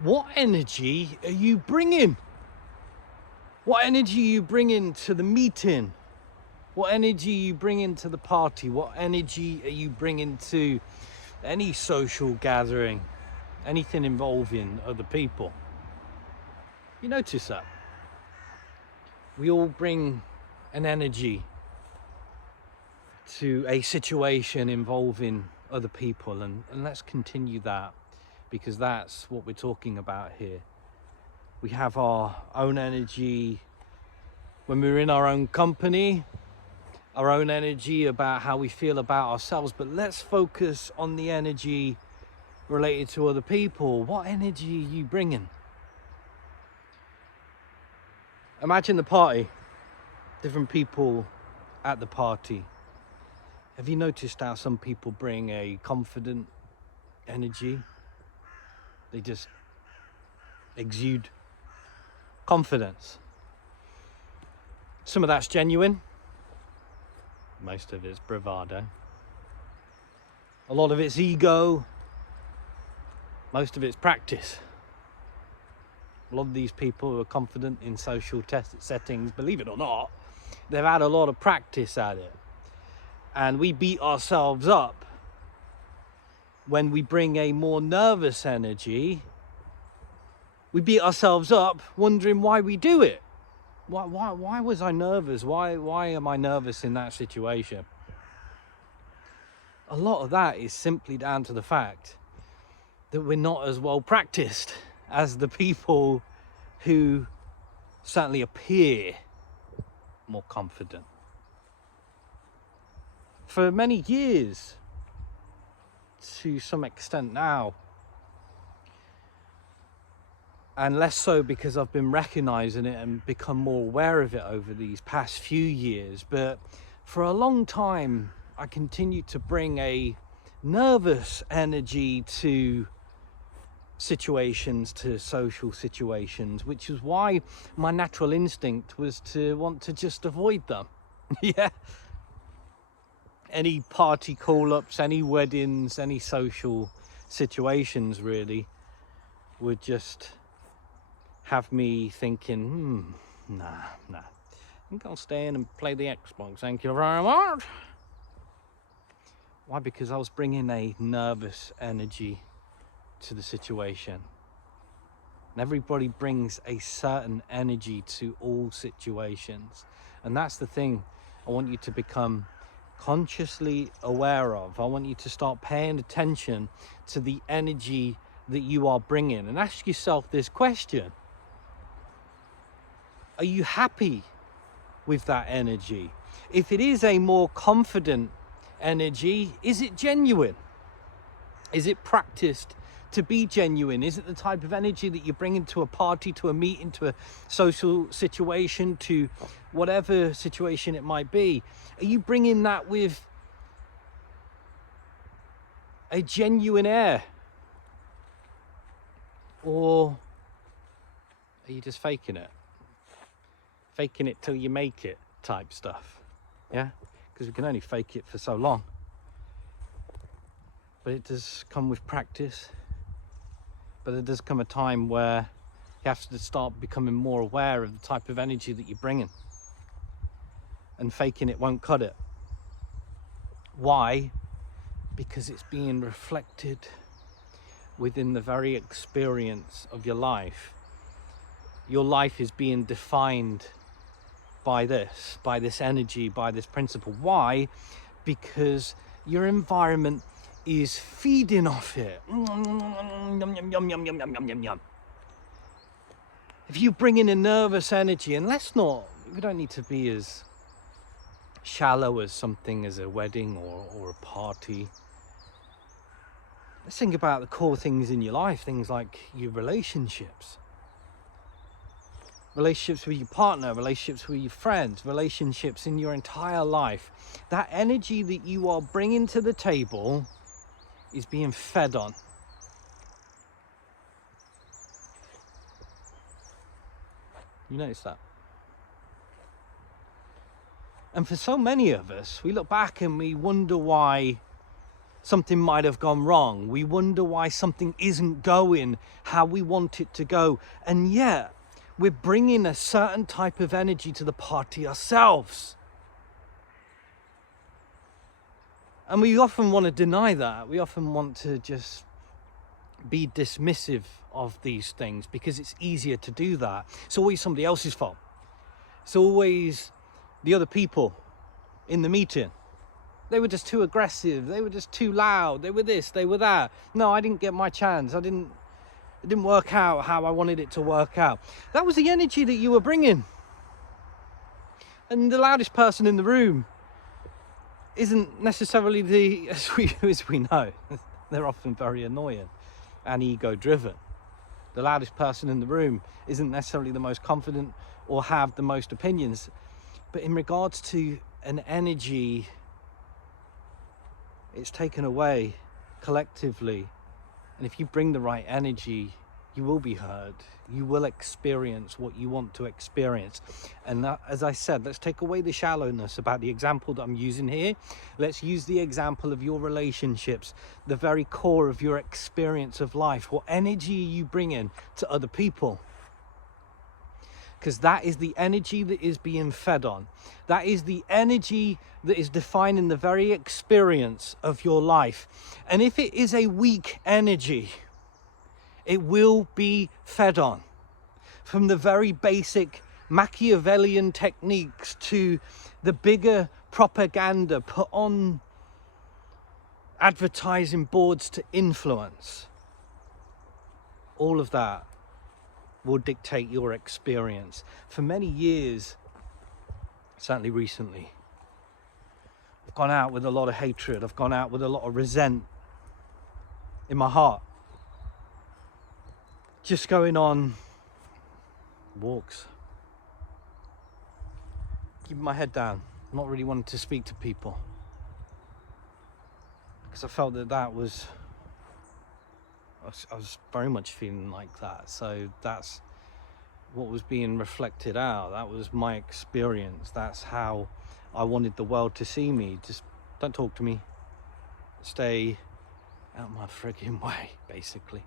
What energy are you bringing? What energy are you bringing to the meeting? What energy are you bringing to the party? What energy are you bringing to any social gathering? Anything involving other people? You notice that? We all bring an energy to a situation involving other people, and let's continue that, because that's what we're talking about here. We have our own energy when we're in our own company, our own energy about how we feel about ourselves, but let's focus on the energy related to other people. What energy are you bringing? Imagine the party, different people at the party. Have you noticed how some people bring a confident energy? They just exude confidence. Some of that's genuine. Most of it's bravado. A lot of it's ego. Most of it's practice. A lot of these people who are confident in social settings, believe it or not, they've had a lot of practice at it. And we beat ourselves up when we bring a more nervous energy. We beat ourselves up wondering why we do it. Why was I nervous? Why am I nervous in that situation? A lot of that is simply down to the fact that we're not as well practiced as the people who certainly appear more confident. For many years, to some extent now, and less so because I've been recognizing it and become more aware of it over these past few years, but for a long time I continued to bring a nervous energy to situations, to social situations, which is why my natural instinct was to want to just avoid them. Yeah. Any party call-ups, any weddings, any social situations really would just have me thinking, nah. I think I'll stay in and play the Xbox, thank you very much. Why? Because I was bringing a nervous energy to the situation. And everybody brings a certain energy to all situations. And that's the thing I want you to become consciously aware of. I want you to start paying attention to the energy that you are bringing, and ask yourself this question: are you happy with that energy? If it is a more confident energy, is it genuine? Is it practiced to be genuine? Is it the type of energy that you bring into a party, to a meeting, to a social situation, to whatever situation it might be? Are you bringing that with a genuine air? Or are you just faking it? Faking it till you make it type stuff, yeah? Because we can only fake it for so long. But it does come with practice. But there does come a time where you have to start becoming more aware of the type of energy that you're bringing. And faking it won't cut it. Why? Because it's being reflected within the very experience of your life. Your life is being defined by this energy, by this principle. Why? Because your environment is feeding off it. If you bring in a nervous energy, and we don't need to be as shallow as something as a wedding or a party. Let's think about the core things in your life, things like your relationships. Relationships with your partner, relationships with your friends, relationships in your entire life. That energy that you are bringing to the table is being fed on. You notice that? And for so many of us, we look back and we wonder why something might have gone wrong. We wonder why something isn't going how we want it to go. And yet, we're bringing a certain type of energy to the party ourselves. And we often want to deny that. We often want to just be dismissive of these things because it's easier to do that. It's always somebody else's fault. It's always the other people in the meeting. They were just too aggressive. They were just too loud. They were this, they were that. No, I didn't get my chance. It didn't work out how I wanted it to work out. That was the energy that you were bringing. And the loudest person in the room isn't necessarily the, as we know, they're often very annoying and ego-driven. The loudest person in the room isn't necessarily the most confident or have the most opinions. But in regards to an energy, it's taken away collectively. And if you bring the right energy, you will be heard. You will experience what you want to experience. And that, as I said, let's take away the shallowness about the example that I'm using here. Let's use the example of your relationships, the very core of your experience of life. What energy are you bringing to other people? Because that is the energy that is being fed on. That is the energy that is defining the very experience of your life. And if it is a weak energy, it will be fed on. From the very basic Machiavellian techniques to the bigger propaganda put on advertising boards to influence. All of that will dictate your experience. For many years, certainly recently, I've gone out with a lot of hatred. I've gone out with a lot of resent in my heart. Just going on walks, keeping my head down, not really wanting to speak to people, because I felt that was, I was very much feeling like that. So that's what was being reflected out. That was my experience. That's how I wanted the world to see me. Just don't talk to me. Stay out of my frigging way, basically.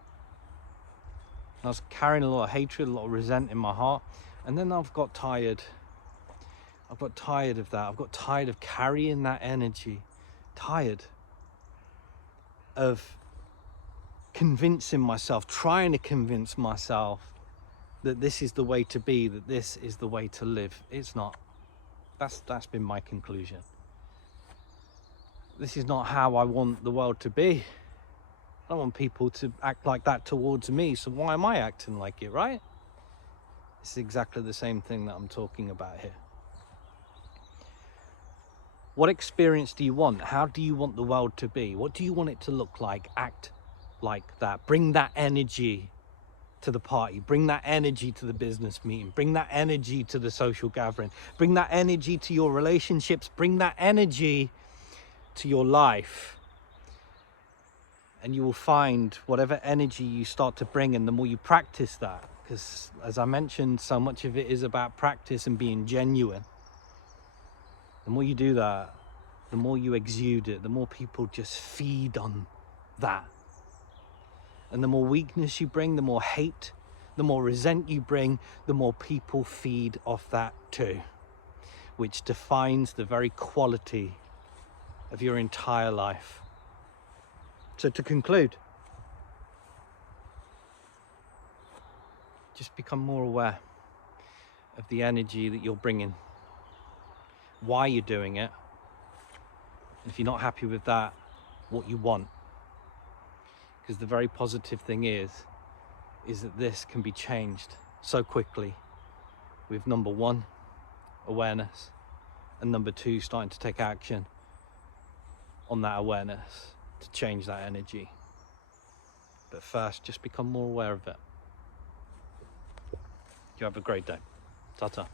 And I was carrying a lot of hatred, a lot of resent in my heart. And then I've got tired. I've got tired of that. I've got tired of carrying that energy. Tired of convincing myself, trying to convince myself that this is the way to be, that this is the way to live. It's not. That's been my conclusion. This is not how I want the world to be. I don't want people to act like that towards me, so why am I acting like it, right? It's exactly the same thing that I'm talking about here. What experience do you want? How do you want the world to be? What do you want it to look like? Act like that. Bring that energy to the party. Bring that energy to the business meeting. Bring that energy to the social gathering. Bring that energy to your relationships. Bring that energy to your life. And you will find whatever energy you start to bring, and the more you practice that, because as I mentioned, so much of it is about practice and being genuine. The more you do that, the more you exude it, the more people just feed on that. And the more weakness you bring, the more hate, the more resent you bring, the more people feed off that too, which defines the very quality of your entire life. So to conclude, just become more aware of the energy that you're bringing, why you're doing it. If you're not happy with that, what you want. Because the very positive thing is that this can be changed so quickly with number one, awareness, and number two, starting to take action on that awareness to change that energy. But first, just become more aware of it. You have a great day. Ta-ta.